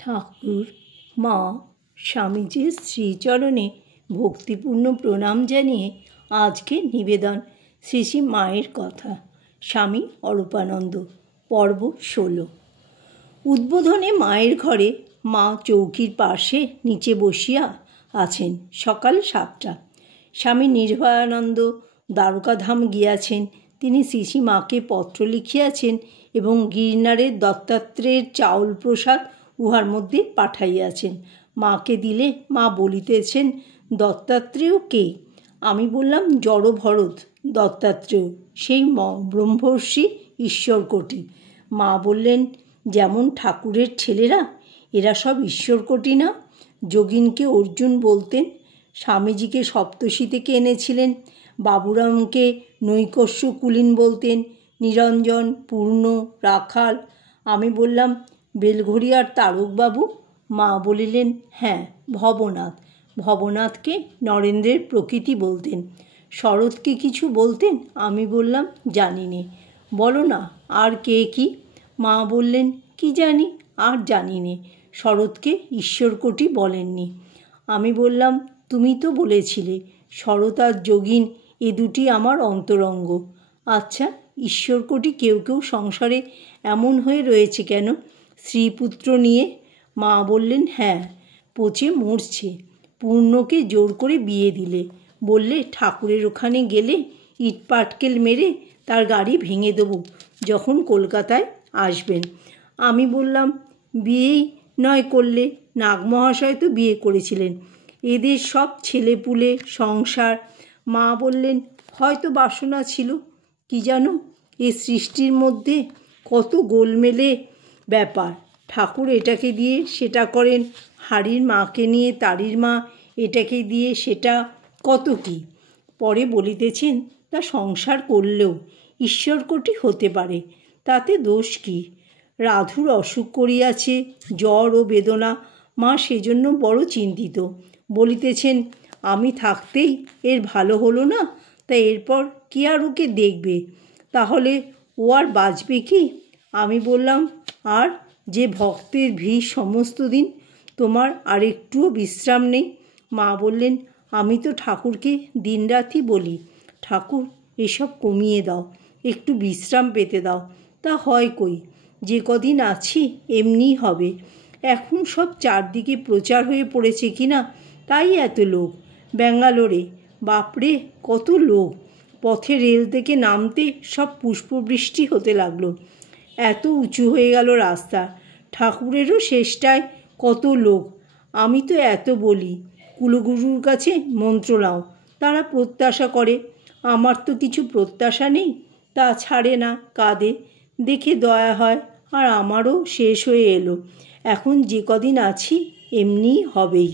ঠাকুর, মা, স্বামীজির শ্রীচরণে ভক্তিপূর্ণ প্রণাম জানিয়ে আজকে নিবেদন শ্রী শ্রী মায়ের কথা। স্বামী অরূপানন্দ, পর্ব 16। উদ্বোধনে মায়ের ঘরে মা চৌকির পাশে নিচে বসিয়া আছেন। সকাল 7টা। স্বামী নির্ভয়ানন্দ দ্বারকাধাম গিয়াছেন। তিনি শ্রী শ্রী মাকে পত্র লিখিয়াছেন এবং গিরনারের দত্তাত্রেয়ের চাউল প্রসাদ উহার মধ্যে পাঠাইয়াছেন। মাকে দিলে মা বলিতেছেন, দত্তাত্রেয় কে? আমি বললাম, জড়ভরত দত্তাত্রেয়, সেই ব্রহ্মর্ষি ঈশ্বরকোটি। মা বললেন, যেমন ঠাকুরের ছেলেরা, এরা সব ঈশ্বরকোটি না? যোগিনকে অর্জুন বলতেন, স্বামীজিকে সপ্তর্ষি থেকে এনেছিলেন, বাবুরামকে নৈকস্য কুলীন বলতেন, নিরঞ্জন, পূর্ণ, রাখাল। আমি বললাম, বেলঘড়িয়ার তারকবাবু? মা বলিলেন, হ্যাঁ, ভবনাথ। ভবনাথকে নরেন্দ্রের প্রকৃতি বলতেন। শরৎকে কিছু বলতেন? আমি বললাম, জানি নে। বলো না, আর কে কি? মা বললেন, কি জানি, আর জানি নে। শরৎকে ঈশ্বরকোটি বলেননি। আমি বললাম, তুমি তো বলেছিলে শরৎ আর যোগিন এ দুটি আমার অন্তরঙ্গ। আচ্ছা, ঈশ্বরকোটি কেউ কেউ সংসারে এমন হয়ে রয়েছে কেন, স্ত্রীপুত্র নিয়ে? মা বললেন, হ্যাঁ, পচে মরছে। পূর্ণকে জোর করে বিয়ে দিলে, বললে ঠাকুরের ওখানে গেলে ইটপাটকেল মেরে তার গাড়ি ভেঙে দেবো যখন কলকাতায় আসবেন। আমি বললাম, বিয়েই নয় করলে, নাগমহাশয় তো বিয়ে করেছিলেন। এদের সব ছেলেপুলে, সংসার। মা বললেন, হয়তো বাসনা ছিল, কি জানো, এ সৃষ্টির মধ্যে কত গোলমেলে ব্যাপার। ঠাকুর এটাকে দিয়ে সেটা করেন, হাড়ির মাকে নিয়ে তারির মা এটাকে দিয়ে সেটা, কত কি। পরে বলিতেছেন, তা সংসার করলেও ঈশ্বরকোটি হতে পারে, তাতে দোষ কি? রাধুর অসুখ করিয়াছে, জ্বর ও বেদনা। মা সেজন্য বড় চিন্তিত। বলিতেছেন, আমি থাকতেই এর ভালো হলো না, তা এরপর কি আর ওকে দেখবে? তাহলে ও আর বাঁচবে কি? আমি বললাম, আর যে ভক্তের ভিড় সমস্ত দিন, তোমার আর একটুও বিশ্রাম নেই। মা বললেন, আমি তো ঠাকুরকে দিনরাতই বলি, ঠাকুর এসব কমিয়ে দাও, একটু বিশ্রাম পেতে দাও। তা হয় কই, যে কদিন আছি এমনিই হবে। এখন সব চারদিকে প্রচার হয়ে পড়েছে কি না, তাই এত লোক। ব্যাঙ্গালোরে বাপরে কত লোক! পথে রেল থেকে নামতে সব পুষ্পবৃষ্টি হতে লাগলো। এত উঁচু হয়ে গেল রাস্তা। ঠাকুরেরও শেষটায় কত লোক। আমি তো এত বলি, কুলগুরুর কাছে মন্ত্র নাও, তারা প্রত্যাশা করে। আমার তো কিছু প্রত্যাশা নেই, তা ছাড়ে না, কাঁদে। দেখে দয়া হয়, আর আমারও শেষ হয়ে এলো। এখন যে কদিন আছি এমনিই হবেই।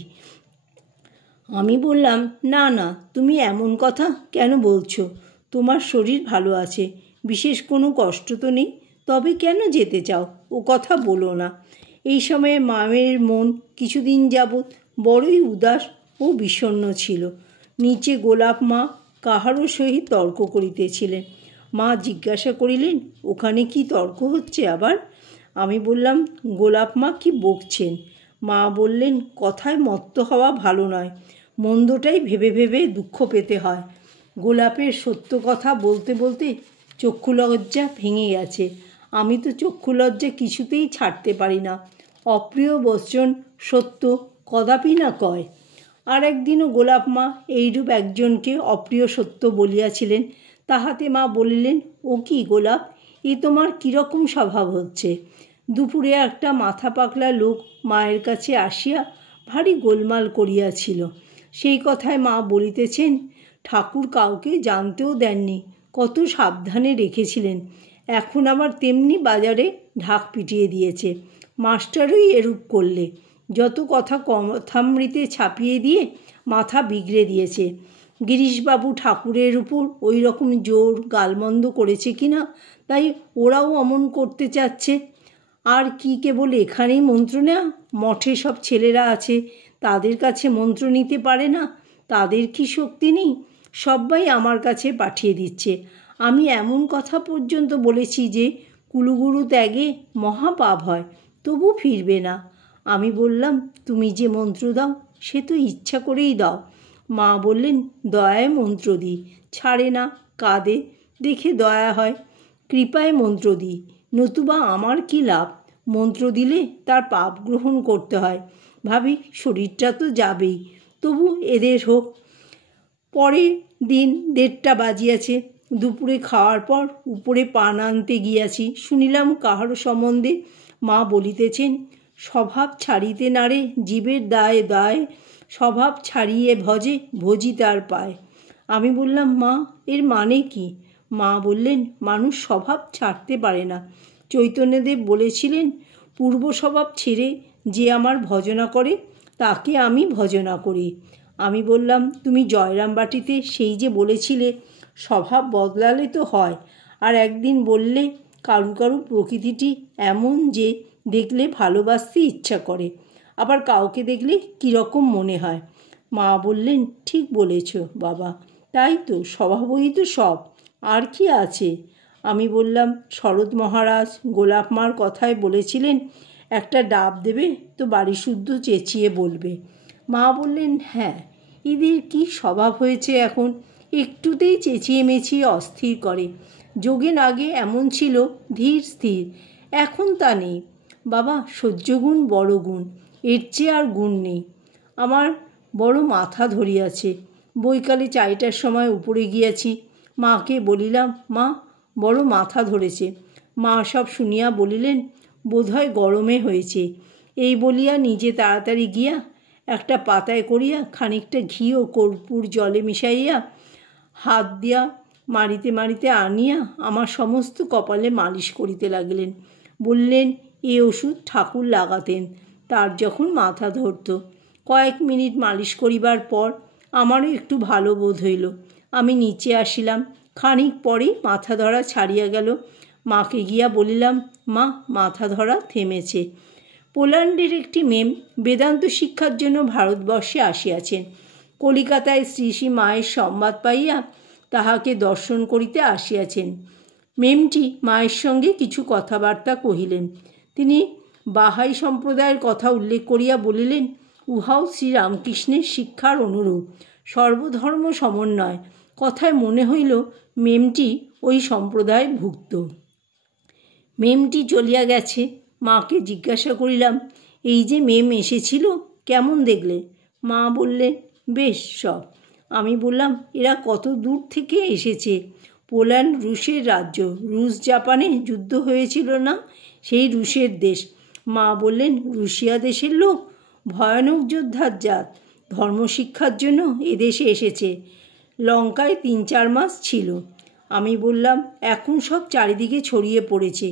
আমি বললাম, না না, তুমি এমন কথা কেন বলছো? তোমার শরীর ভালো আছে, বিশেষ কোনো কষ্ট তো নেই, তবে কেন যেতে চাও? ও কথা বলো না। এই সময়ে মায়ের মন কিছুদিন যাবৎ বড়ই উদাস ও বিষণ্ণ ছিল। নিচে গোলাপ মা কাহারও সহিত তর্ক করিতেছিলেন। মা জিজ্ঞাসা করিলেন, ওখানে কি তর্ক হচ্ছে আবার? আমি বললাম, গোলাপ মা কি বকছেন। মা বললেন, কথায় মত্ত হওয়া ভালো নয়, মন্দটাই ভেবে ভেবে দুঃখ পেতে হয়। গোলাপের সত্য কথা বলতে বলতে চক্ষুলজ্জা ভেঙে গেছে। আমি তো চক্ষুলজ্জা কিছুতেই ছাড়তে পারি না। অপ্রিয় বচন সত্য কদাপি না কয়। আর একদিনও গোলাপ মা এইরূপ একজনকে অপ্রিয় সত্য বলিয়াছিলেন। তাহাতে মা বলিলেন, ও কি গোলাপ, এ তোমার কীরকম স্বভাব হচ্ছে? দুপুরে একটা মাথা পাকলা লোক মায়ের কাছে আসিয়া ভারী গোলমাল করিয়াছিল। সেই কথায় মা বলিতেছেন, ঠাকুর কাউকে জানতেও দেননি, কত সাবধানে রেখেছিলেন। এখন আবার তেমনি বাজারে ঢাক পিটিয়ে দিয়েছে। মাস্টারই এরূপ করলে, যত কথা কথামৃতে ছাপিয়ে দিয়ে মাথা বিগড়ে দিয়েছে। গিরিশবাবু ঠাকুরের উপর ওই রকম জোর গালমন্দ করেছে কি না, তাই ওরাও অমন করতে চাচ্ছে। আর কি কেবল এখানেই মন্ত্র নেওয়া? মঠে সব ছেলেরা আছে, তাদের কাছে মন্ত্র নিতে পারে না? তাদের কি শক্তি নেই? সবাই আমার কাছে পাঠিয়ে দিচ্ছে। আমি এমন কথা পর্যন্ত বলেছি যে কুলগুরু ত্যাগে মহাপাপ হয়, তবু ফিরবে না। আমি বললাম, তুমি যে মন্ত্র দাও সে তো ইচ্ছা করেই দাও। মা বললেন, দয়ায় মন্ত্র দিই, ছাড়ে না, কাঁদে, দেখে দয়া হয়। কৃপায় মন্ত্র দিই, নতুবা আমার কি লাভ? মন্ত্র দিলে তার পাপ গ্রহণ করতে হয়। ভাবি শরীরটা তো যাবেই, তবু এদের হোক। পরের দিন 1:30 বাজিয়াছে। দুপুরে খাওয়ার পর উপরে পান আনতে গিয়াছি। শুনিলাম কাহারো সম্বন্ধে মা বলিতেছেন, স্বভাব ছাড়িতে নারে জীবের দায়ে দায়ে, স্বভাব ছাড়িয়ে ভজে ভজি তার পায়। আমি বললাম, মা এর মানে কি? মা বললেন, মানুষ স্বভাব ছাড়তে পারে না। চৈতন্যদেব বলেছিলেন, পূর্ব স্বভাব ছেড়ে যে আমার ভজনা করে তাকে আমি ভজনা করি। আমি বললাম, তুমি জয়রামবাটিতে সেই যে বলেছিলে স্বভাব বদলালে তো হয়, আর একদিন বললে কারু কারু প্রকৃতিটি এমন যে দেখলে ভালোবাসতে ইচ্ছা করে, আবার কাউকে দেখলে কীরকম মনে হয়। মা বললেন, ঠিক বলেছ বাবা, তাই তো, স্বভাবই তো সব, আর কি আছে? আমি বললাম, শরৎ মহারাজ গোলাপ মার কথায় বলেছিলেন একটা ডাব দেবে তো বাড়ি শুদ্ধ চেঁচিয়ে বলবে। মা বললেন, হ্যাঁ, এদের কি স্বভাব হয়েছে এখন, একটুতেই চেঁচিয়ে মেচিয়ে অস্থির করে। যোগেন আগে এমন ছিল ধীর স্থির, এখন তা নেই। বাবা, সহ্যগুণ বড় গুণ, এর চেয়ে আর গুণ নেই। আমার বড় মাথা ধরিয়াছে। বৈকালে 4টার সময় উপরে গিয়াছি। মাকে বলিলাম, মা বড় মাথা ধরেছে। মা সব শুনিয়া বলিলেন, বোধহয় গরমে হয়েছে। এই বলিয়া নিজে তাড়াতাড়ি গিয়া একটা পাতায় করিয়া খানিকটা ঘি ও কর্পূর জলে মিশাইয়া হাত দিয়া মারিতে মারিতে আনিয়া আমার সমস্ত কপালে মালিশ করিতে লাগিলেন। বললেন, এ ওষুধ ঠাকুর লাগাতেন তার যখন মাথা ধরত। কয়েক মিনিট মালিশ করিবার পর আমারও একটু ভালো বোধ হইল। আমি নিচে আসিলাম। খানিক পরেই মাথা ধরা ছাড়িয়া গেল। মাকে গিয়া বলিলাম, মা মাথা ধরা থেমেছে। পোল্যান্ডের একটি মেম বেদান্ত শিক্ষার জন্য ভারতবর্ষে আসিয়াছেন। কলিকাতায় শ্রী শ্রী মায়ের সংবাদ পাইয়া তাহাকে দর্শন করিতে আসিয়াছেন। মেমটি মায়ের সঙ্গে কিছু কথাবার্তা কহিলেন। তিনি বাহাই সম্প্রদায়ের কথা উল্লেখ করিয়া বলিলেন, উহাও শ্রীরামকৃষ্ণের শিক্ষার অনুরূপ, সর্বধর্ম সমন্বয়। কথায় মনে হইল মেমটি ওই সম্প্রদায়ের ভুক্ত। মেমটি চলিয়া গেছে। মাকে জিজ্ঞাসা করিলাম, এই যে মেম এসেছিল কেমন দেখলে? মা বললেন, বেশ সব। আমি বললাম, এরা কত দূর থেকে এসেছে? পোল্যান্ড রুশের রাজ্য, রুশ জাপানে যুদ্ধ হয়েছিল না, সেই রুশের দেশ। মা বললেন, রুশিয়া দেশের লোক? ভয়ানক যোদ্ধার জাত। ধর্মশিক্ষার জন্য এদেশে এসেছে। লঙ্কায় 3-4 মাস ছিল। আমি বললাম, এখন সব চারিদিকে ছড়িয়ে পড়েছে।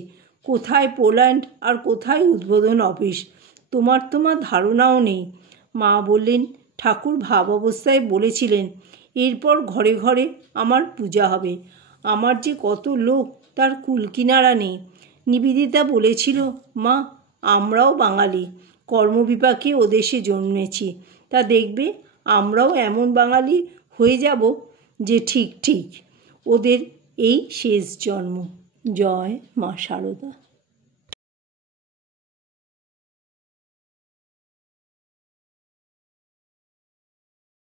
কোথায় পোল্যান্ড আর কোথায় উদ্বোধন অফিস, তোমার ধারণাও নেই। মা বললেন, ঠাকুর ভাব অবস্থায় বলেছিলেন, এরপর ঘরে ঘরে আমার পূজা হবে। আমার যে কত লোক তার কুলকিনারা নেই। নিবেদিতা বলেছিল, মা আমরাও বাঙালি, কর্মবিপাকে ওদেশে জন্মেছি, তা দেখবে আমরাও এমন বাঙালি হয়ে যাব যে ঠিক ঠিক ওদের এই শেষ জন্ম। জয় মা শারদা।